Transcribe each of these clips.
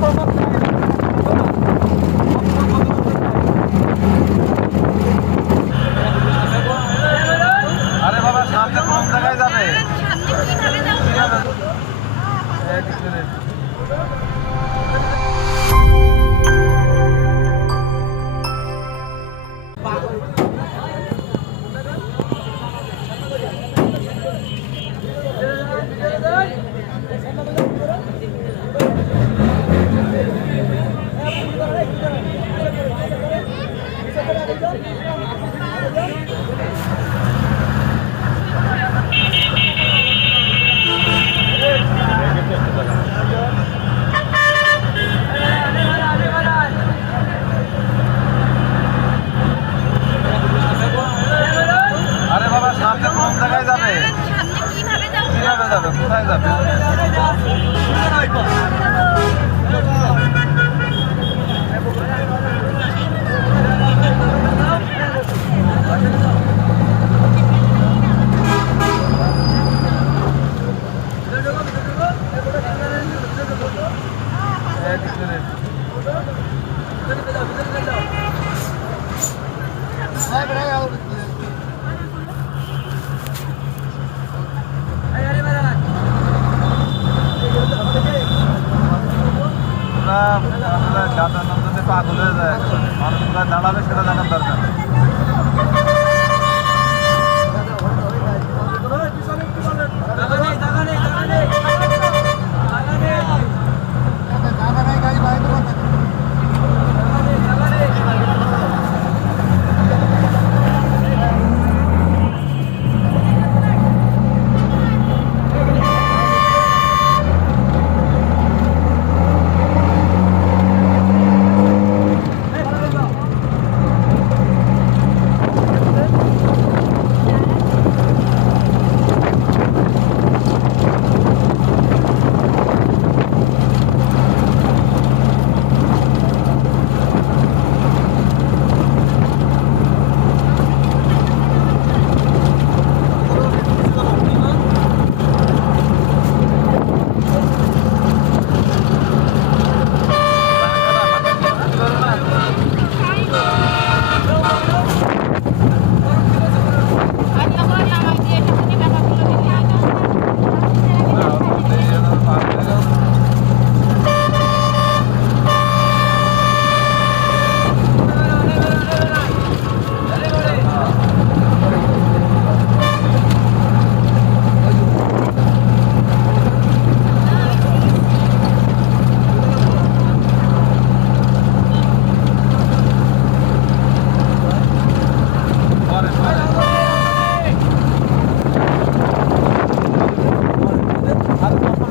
Thank you. কীভাবে যাবে কোথায় যাবে। ওরা যদি মানুষগুলো দাঁড়াবে সেটা জানার দরকার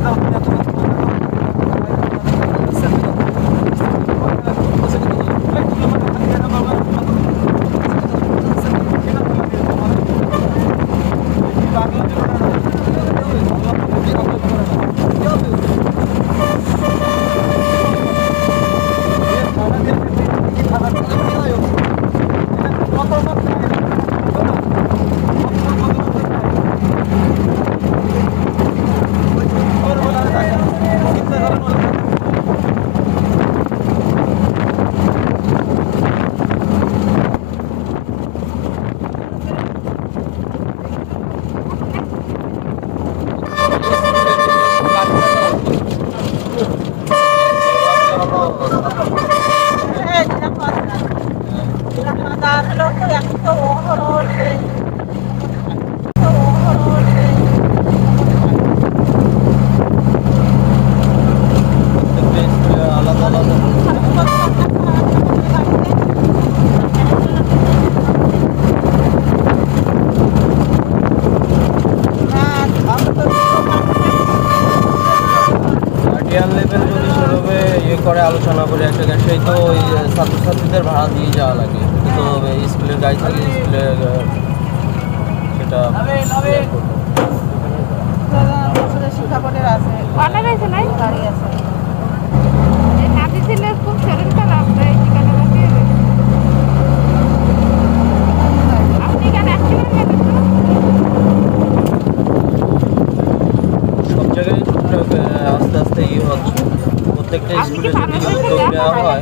de otomatik করে আলোচনা করে একটা গাড়ি সেই তো ওই ছাত্রছাত্রীদের ভাড়া দিয়ে যাওয়া লাগে। কিন্তু স্কুলের গাড়ি থাকে স্কুলের সেটা ইয়ে শিক্ষা বোর্ডের আছে অনার আছে। নাই? গাড়ি আছে। প্রত্যেকটা স্কুলে যদি উদ্যোগ নেওয়া হয়।